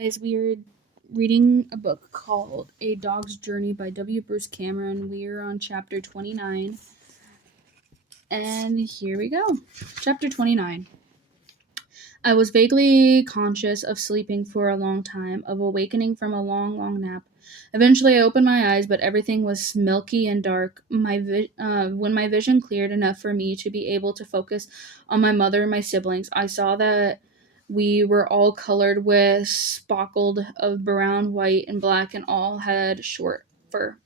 Guys, we're reading a book called A Dog's Journey by W. Bruce Cameron. We're on chapter 29. And here we go. Chapter 29. I was vaguely conscious of sleeping for a long time, of awakening from a long, long nap. Eventually, I opened my eyes, but everything was milky and dark. When my vision cleared enough for me to be able to focus on my mother and my siblings, I saw that we were all colored with spockled of brown, white, and black, and all had short fur.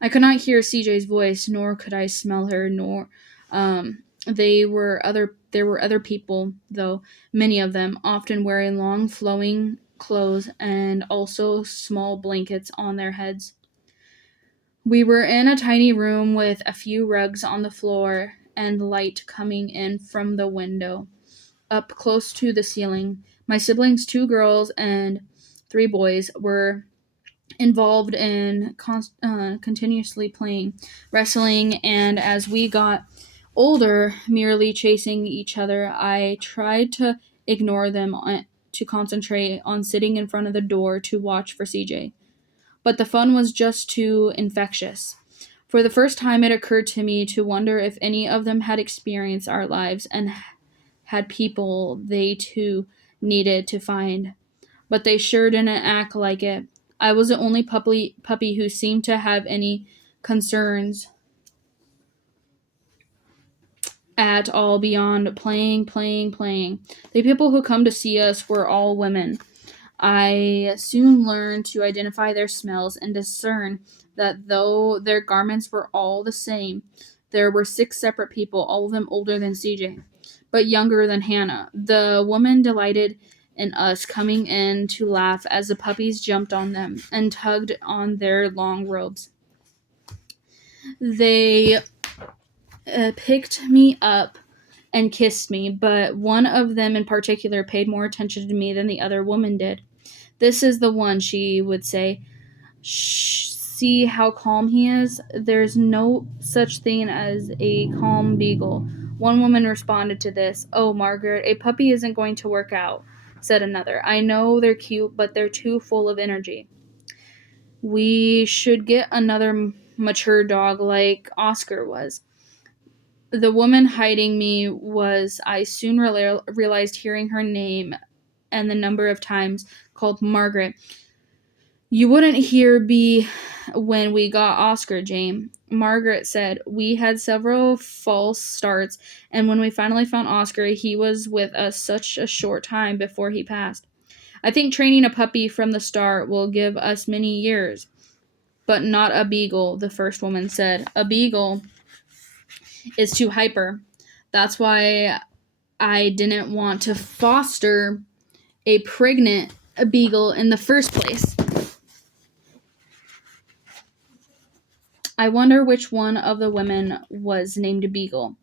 I could not hear CJ's voice, nor could I smell her, nor there were other people, though, many of them, often wearing long flowing clothes and also small blankets on their heads. We were in a tiny room with a few rugs on the floor and light coming in from the window, up close to the ceiling. My siblings, two girls and three boys, were involved in continuously playing, wrestling, and as we got older, merely chasing each other. I tried to ignore them to concentrate on sitting in front of the door to watch for CJ. But the fun was just too infectious. For the first time, it occurred to me to wonder if any of them had experienced our lives and had people they too needed to find. But they sure didn't act like it. I was the only puppy who seemed to have any concerns at all beyond playing. The people who come to see us were all women. I soon learned to identify their smells and discern that though their garments were all the same, there were six separate people, all of them older than CJ, but younger than Hannah. The woman delighted in us coming in to laugh as the puppies jumped on them and tugged on their long robes. They picked me up and kissed me, but one of them in particular paid more attention to me than the other woman did. "This is the one," she would say. "Shh, see how calm he is? There's no such thing as a calm beagle." One woman responded to this. "Oh, Margaret, a puppy isn't going to work out," said another. "I know they're cute, but they're too full of energy. We should get another mature dog like Oscar was." The woman hiding me was, I soon realized, hearing her name and the number of times called Margaret. "You wouldn't hear be when we got Oscar, Jane," Margaret said. "We had several false starts, and when we finally found Oscar, he was with us such a short time before he passed. I think training a puppy from the start will give us many years." "But not a beagle," the first woman said. "A beagle is too hyper. That's why I didn't want to foster a pregnant beagle in the first place." I wonder which one of the women was named Beagle.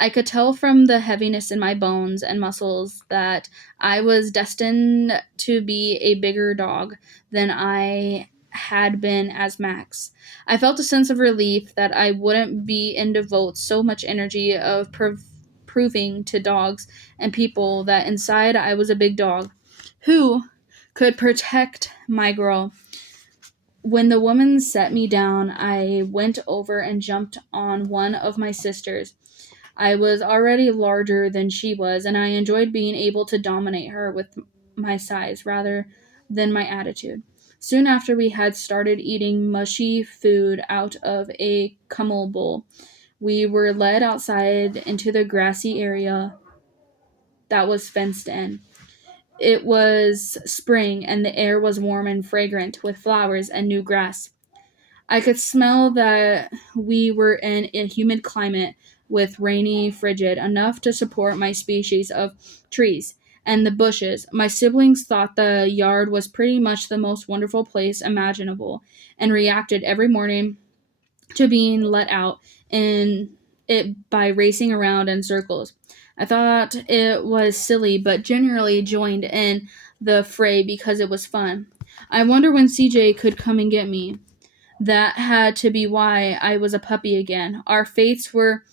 I could tell from the heaviness in my bones and muscles that I was destined to be a bigger dog than I had been as Max. I felt a sense of relief that I wouldn't be and devote so much energy of proving to dogs and people that inside I was a big dog who could protect my girl. When the woman set me down, I went over and jumped on one of my sisters. I was already larger than she was, and I enjoyed being able to dominate her with my size rather than my attitude. Soon after, we had started eating mushy food out of a Kummel bowl. We were led outside into the grassy area that was fenced in. It was spring, and the air was warm and fragrant with flowers and new grass. I could smell that we were in a humid climate with rainy frigid, enough to support my species of trees and the bushes. My siblings thought the yard was pretty much the most wonderful place imaginable and reacted every morning to being let out in it by racing around in circles. I thought it was silly, but generally joined in the fray because it was fun. I wonder when CJ could come and get me. That had to be why I was a puppy again. Our fates were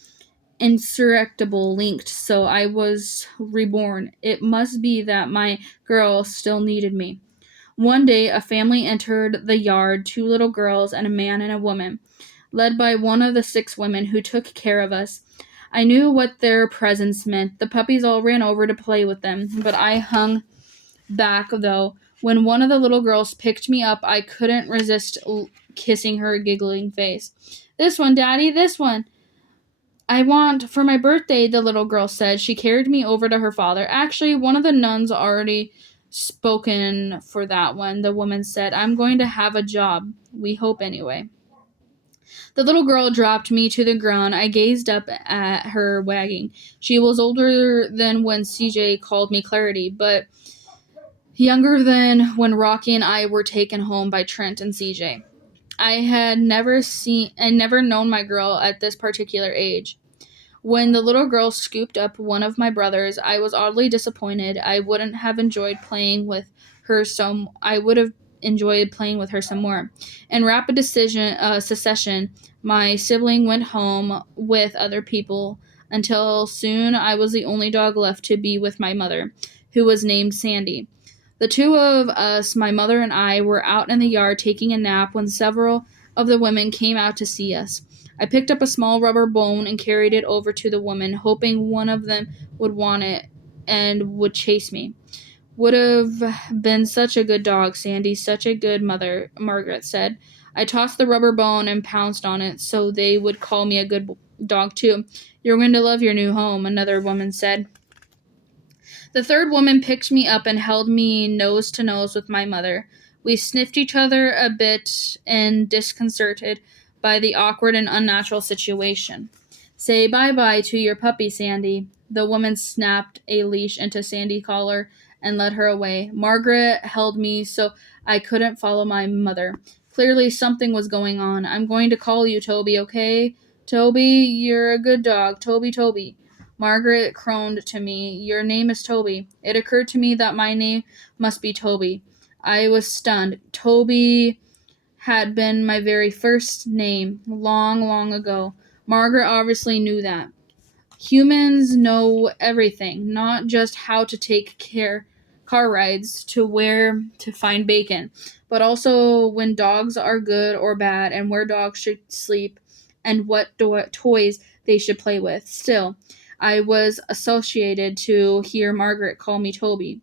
insurrectable linked, so I was reborn. It must be that my girl still needed me. One day, a family entered the yard, two little girls and a man and a woman, led by one of the 6 women who took care of us. I knew what their presence meant. The puppies all ran over to play with them, but I hung back, though. When one of the little girls picked me up, I couldn't resist kissing her giggling face. This one, Daddy, this one. I want for my birthday, the little girl said. She carried me over to her father. Actually, one of the nuns already spoken for that one, the woman said. I'm going to have a job. We hope anyway. The little girl dropped me to the ground. I gazed up at her, wagging. She was older than when CJ called me Clarity, but younger than when Rocky and I were taken home by Trent and CJ. I had never known my girl at this particular age. When the little girl scooped up one of my brothers, I was oddly disappointed. I would have enjoyed playing with her some more. In rapid succession, my sibling went home with other people until soon I was the only dog left to be with my mother, who was named Sandy. The two of us, my mother and I, were out in the yard taking a nap when several of the women came out to see us. I picked up a small rubber bone and carried it over to the woman, hoping one of them would want it and would chase me. Would have been such a good dog, Sandy, such a good mother, Margaret said. I tossed the rubber bone and pounced on it so they would call me a good dog too. You're going to love your new home, another woman said. The third woman picked me up and held me nose to nose with my mother. We sniffed each other a bit and disconcerted by the awkward and unnatural situation. Say bye-bye to your puppy, Sandy. The woman snapped a leash into Sandy's collar and led her away. Margaret held me so I couldn't follow my mother. Clearly something was going on. I'm going to call you Toby, okay? Toby, you're a good dog. Toby, Toby. Margaret crooned to me, Your name is Toby. It occurred to me that my name must be Toby. I was stunned. Toby had been my very first name, long, long ago. Margaret obviously knew that. Humans know everything, not just how to take car rides, to where to find bacon, but also when dogs are good or bad, and where dogs should sleep, and what toys they should play with. Still, I was associated to hear Margaret call me Toby.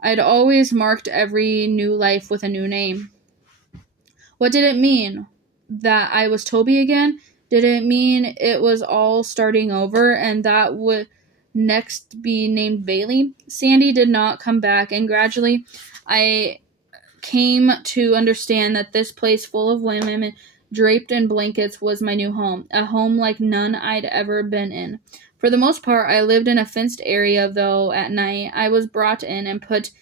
I'd always marked every new life with a new name. What did it mean? That I was Toby again? Did it mean it was all starting over and that would next be named Bailey? Sandy did not come back, and gradually I came to understand that this place full of women draped in blankets was my new home, a home like none I'd ever been in. For the most part, I lived in a fenced area, though at night I was brought in and put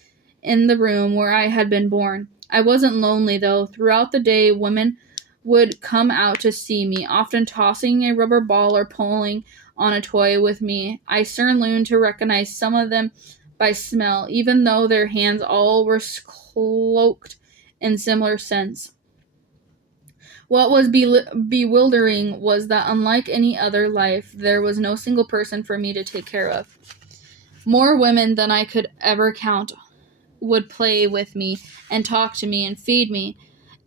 in the room where I had been born. I wasn't lonely, though. Throughout the day, women would come out to see me, often tossing a rubber ball or pulling on a toy with me. I soon learned to recognize some of them by smell, even though their hands all were cloaked in similar scents. What was bewildering was that, unlike any other life, there was no single person for me to take care of. More women than I could ever count would play with me and talk to me and feed me.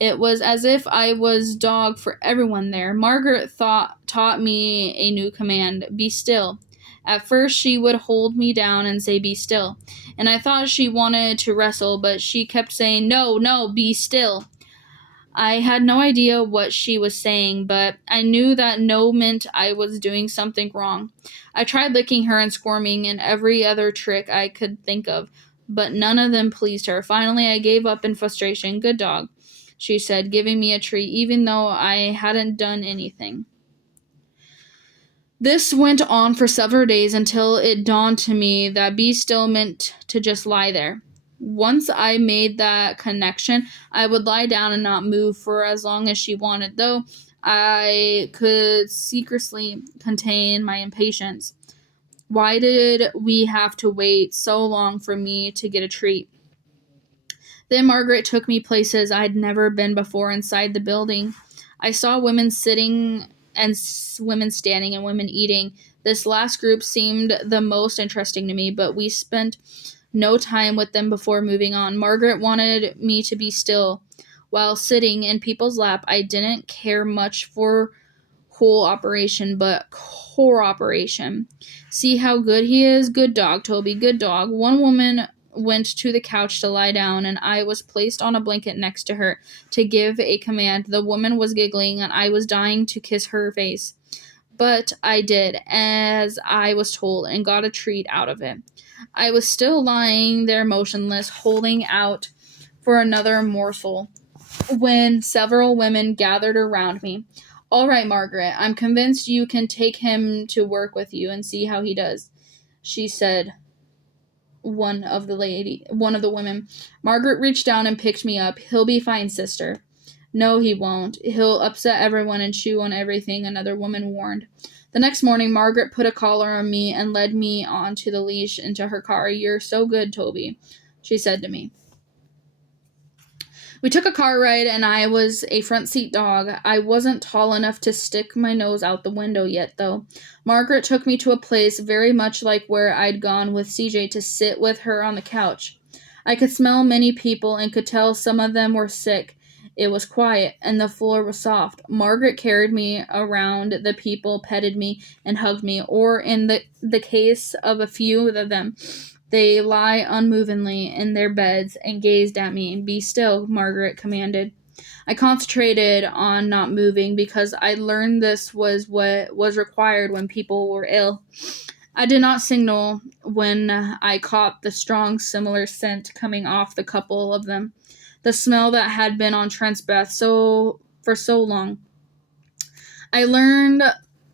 It was as if I was dog for everyone there. Margaret taught me a new command, be still. At first, she would hold me down and say, be still. And I thought she wanted to wrestle, but she kept saying, no, no, be still. I had no idea what she was saying, but I knew that no meant I was doing something wrong. I tried licking her and squirming and every other trick I could think of, but none of them pleased her. Finally, I gave up in frustration. Good dog, she said, giving me a treat, even though I hadn't done anything. This went on for several days until it dawned to me that be still meant to just lie there. Once I made that connection, I would lie down and not move for as long as she wanted, though I could secretly contain my impatience. Why did we have to wait so long for me to get a treat? Then Margaret took me places I'd never been before inside the building. I saw women sitting and women standing and women eating. This last group seemed the most interesting to me, but we spent no time with them before moving on. Margaret wanted me to be still while sitting in people's lap. I didn't care much for whole operation, but core operation. See how good he is? Good dog, Toby, good dog. One woman went to the couch to lie down, and I was placed on a blanket next to her to give a command. The woman was giggling, and I was dying to kiss her face. But I did, as I was told, and got a treat out of it. I was still lying there motionless, holding out for another morsel, when several women gathered around me. All right, Margaret, I'm convinced you can take him to work with you and see how he does, she said, one of the women. Margaret reached down and picked me up. He'll be fine, sister. No, he won't. He'll upset everyone and chew on everything, another woman warned. The next morning, Margaret put a collar on me and led me onto the leash into her car. You're so good, Toby, she said to me. We took a car ride, and I was a front seat dog. I wasn't tall enough to stick my nose out the window yet, though. Margaret took me to a place very much like where I'd gone with CJ to sit with her on the couch. I could smell many people and could tell some of them were sick. It was quiet, and the floor was soft. Margaret carried me around. The people petted me and hugged me, or in the case of a few of them, they lie unmovingly in their beds and gazed at me. Be still, Margaret commanded. I concentrated on not moving because I learned this was what was required when people were ill. I did not signal when I caught the strong, similar scent coming off the couple of them, the smell that had been on Trent's breath for so long. I learned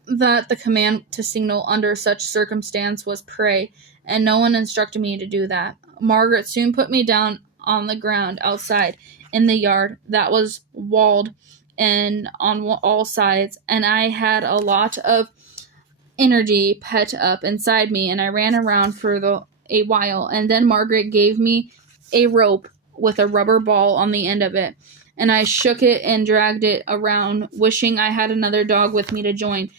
that the command to signal under such circumstance was pray, and no one instructed me to do that. Margaret soon put me down on the ground outside in the yard that was walled and on all sides, and I had a lot of energy pent up inside me, and I ran around for a while, and then Margaret gave me a rope with a rubber ball on the end of it, and I shook it and dragged it around, wishing I had another dog with me to join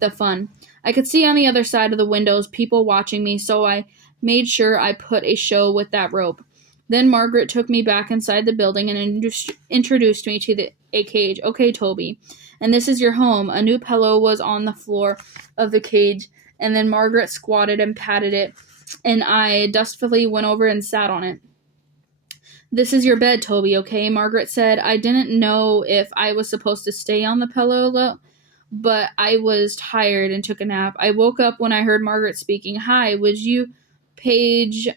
the fun. I could see on the other side of the windows people watching me, so I made sure I put a show with that rope. Then Margaret took me back inside the building and introduced me to a cage. Okay, Toby, and this is your home. A new pillow was on the floor of the cage, and then Margaret squatted and patted it, and I dustfully went over and sat on it. This is your bed, Toby, okay? Margaret said. I didn't know if I was supposed to stay on the pillow, but I was tired and took a nap. I woke up when I heard Margaret speaking. Hi, would you page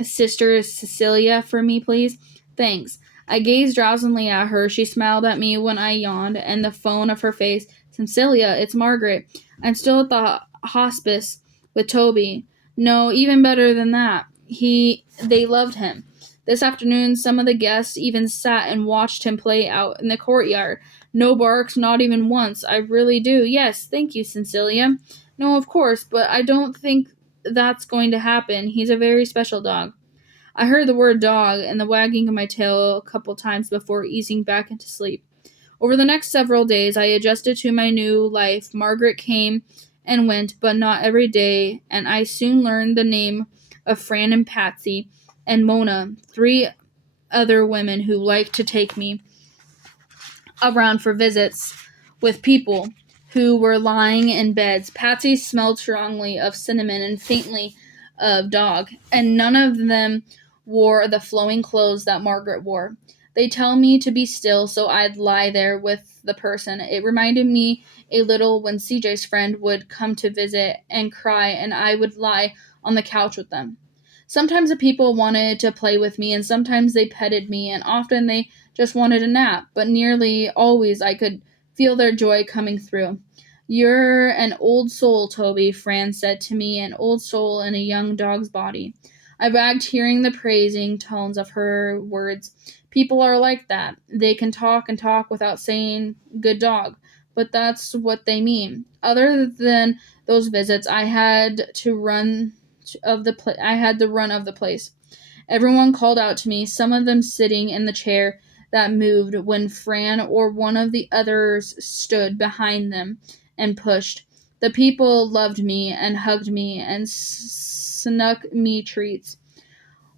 Sister Cecilia for me, please? Thanks. I gazed drowsily at her. She smiled at me when I yawned, and the phone of her face. Cecilia, it's Margaret. I'm still at the hospice with Toby. No, even better than that. They loved him. This afternoon, some of the guests even sat and watched him play out in the courtyard. No barks, not even once. I really do. Yes, thank you, Cecilia. No, of course, but I don't think that's going to happen. He's a very special dog. I heard the word dog and the wagging of my tail a couple times before easing back into sleep. Over the next several days, I adjusted to my new life. Margaret came and went, but not every day, and I soon learned the name of Fran and Patsy and Mona, three other women who liked to take me around for visits with people who were lying in beds. Patsy smelled strongly of cinnamon and faintly of dog, and none of them wore the flowing clothes that Margaret wore. They tell me to be still, so I'd lie there with the person. It reminded me a little when CJ's friend would come to visit and cry, and I would lie on the couch with them. Sometimes the people wanted to play with me, and sometimes they petted me, and often they just wanted a nap, but nearly always I could feel their joy coming through. You're an old soul, Toby, Fran said to me, an old soul in a young dog's body. I wagged, hearing the praising tones of her words. People are like that. They can talk and talk without saying good dog, but that's what they mean. Other than those visits, I had the run of the place. Everyone called out to me, some of them sitting in the chair that moved when Fran or one of the others stood behind them and pushed. The people loved me and hugged me and snuck me treats.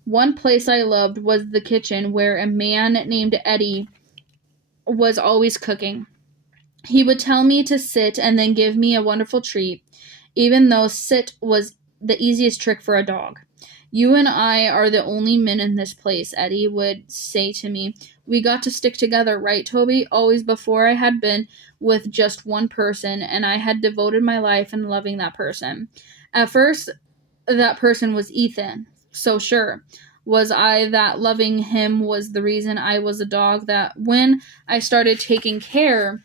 One place I loved was the kitchen where a man named Eddie was always cooking. He would tell me to sit and then give me a wonderful treat, even though sit was the easiest trick for a dog. You and I are the only men in this place, Eddie would say to me. We got to stick together, right, Toby? Always before I had been with just one person, and I had devoted my life in loving that person. At first, that person was Ethan. So sure, was I that loving him was the reason I was a dog that when I started taking care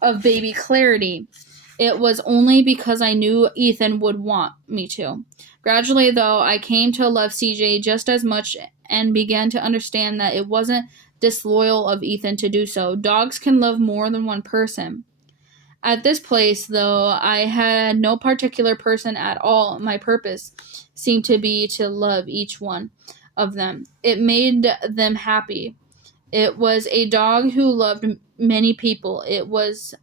of baby Clarity, it was only because I knew Ethan would want me to. Gradually, though, I came to love CJ just as much and began to understand that it wasn't disloyal of Ethan to do so. Dogs can love more than one person. At this place, though, I had no particular person at all. My purpose seemed to be to love each one of them. It made them happy. It was a dog who loved many people. It was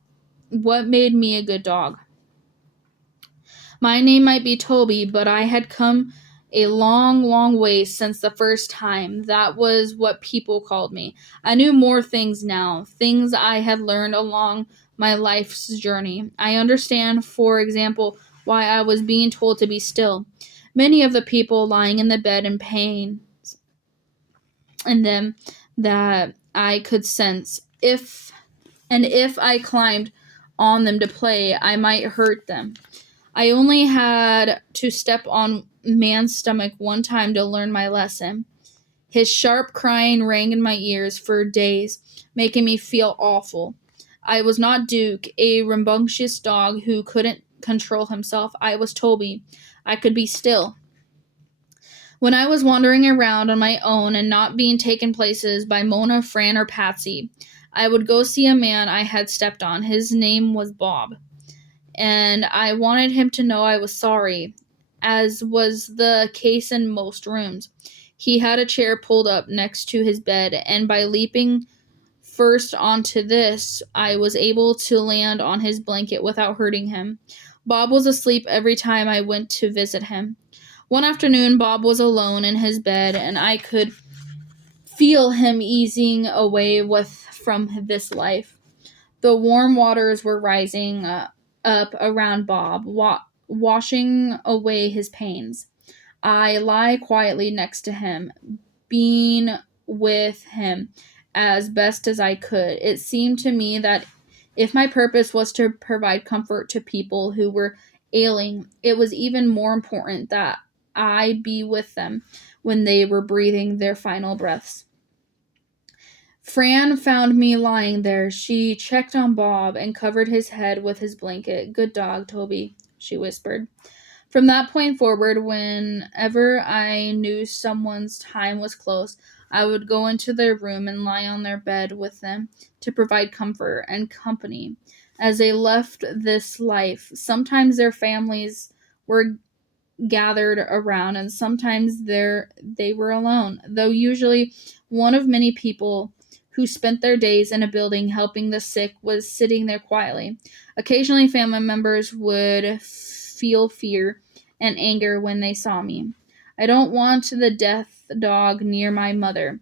what made me a good dog. My name might be Toby, but I had come a long, long way since the first time. That was what people called me. I knew more things now, things I had learned along my life's journey. I understand, for example, why I was being told to be still. Many of the people lying in the bed in pain in them that I could sense. If I climbed on them to play, I might hurt them. I only had to step on man's stomach one time to learn my lesson. His sharp crying rang in my ears for days, making me feel awful. I was not Duke, a rambunctious dog who couldn't control himself. I was Toby. I could be still. When I was wandering around on my own and not being taken places by Mona, Fran, or Patsy, I would go see a man I had stepped on. His name was Bob, and I wanted him to know I was sorry, as was the case in most rooms. He had a chair pulled up next to his bed, and by leaping first onto this, I was able to land on his blanket without hurting him. Bob was asleep every time I went to visit him. One afternoon, Bob was alone in his bed, and I could feel him easing away from this life. The warm waters were rising up around Bob, washing away his pains. I lie quietly next to him, being with him as best as I could. It seemed to me that if my purpose was to provide comfort to people who were ailing, it was even more important that I be with them when they were breathing their final breaths. Fran found me lying there. She checked on Bob and covered his head with his blanket. Good dog, Toby, she whispered. From that point forward, whenever I knew someone's time was close, I would go into their room and lie on their bed with them to provide comfort and company. As they left this life, sometimes their families were gathered around, and sometimes they were alone, though usually one of many people who spent their days in a building helping the sick was sitting there quietly. Occasionally, family members would feel fear and anger when they saw me. I don't want the death dog near my mother,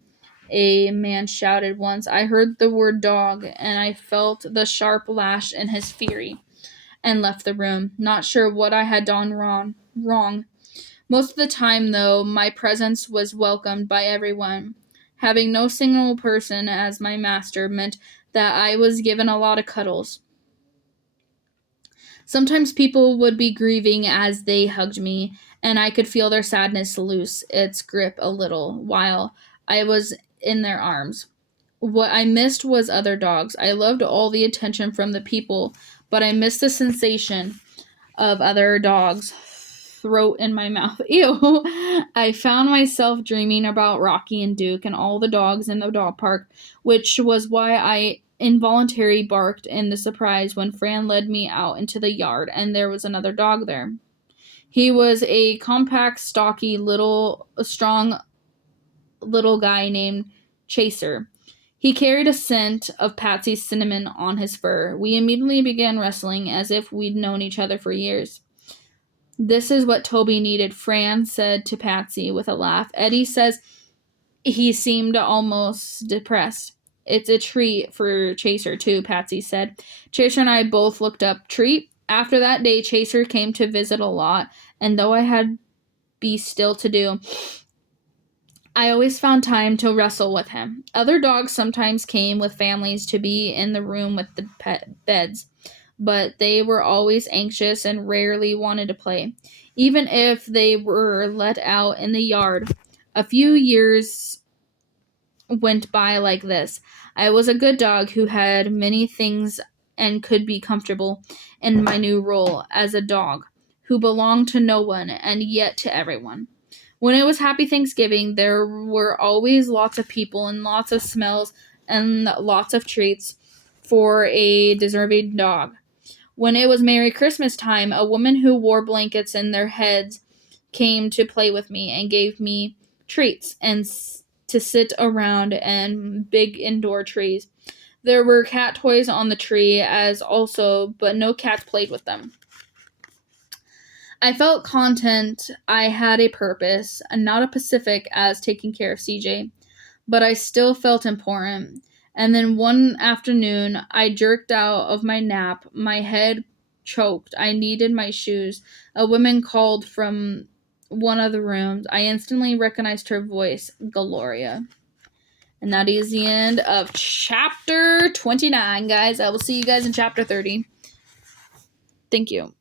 a man shouted once. I heard the word dog, and I felt the sharp lash in his fury, and left the room, not sure what I had done wrong. Most of the time, though, my presence was welcomed by everyone. Having no single person as my master meant that I was given a lot of cuddles. Sometimes people would be grieving as they hugged me, and I could feel their sadness loose its grip a little while I was in their arms. What I missed was other dogs. I loved all the attention from the people, but I missed the sensation of other dogs' throat in my mouth. Ew. I found myself dreaming about Rocky and Duke and all the dogs in the dog park, which was why I involuntarily barked in the surprise when Fran led me out into the yard and there was another dog there. He was a compact, stocky, strong little guy named Chaser. He carried a scent of Patsy's cinnamon on his fur. We immediately began wrestling as if we'd known each other for years. This is what Toby needed, Fran said to Patsy with a laugh. Eddie says he seemed almost depressed. It's a treat for Chaser, too, Patsy said. Chaser and I both looked up. Treat? After that day, Chaser came to visit a lot, and though I had be still to do, I always found time to wrestle with him. Other dogs sometimes came with families to be in the room with the pet beds, but they were always anxious and rarely wanted to play, even if they were let out in the yard. A few years went by like this. I was a good dog who had many things and could be comfortable in my new role as a dog who belonged to no one and yet to everyone. When it was Happy Thanksgiving, there were always lots of people and lots of smells and lots of treats for a deserving dog. When it was Merry Christmas time, a woman who wore blankets in their heads came to play with me and gave me treats and to sit around and big indoor trees. There were cat toys on the tree as also, but no cats played with them. I felt content I had a purpose, and not a Pacific as taking care of CJ, but I still felt important. And then one afternoon, I jerked out of my nap, my head choked. I needed my shoes. A woman called from one of the rooms. I instantly recognized her voice, Gloria. And that is the end of chapter 29, guys. I will see you guys in chapter 30. Thank you.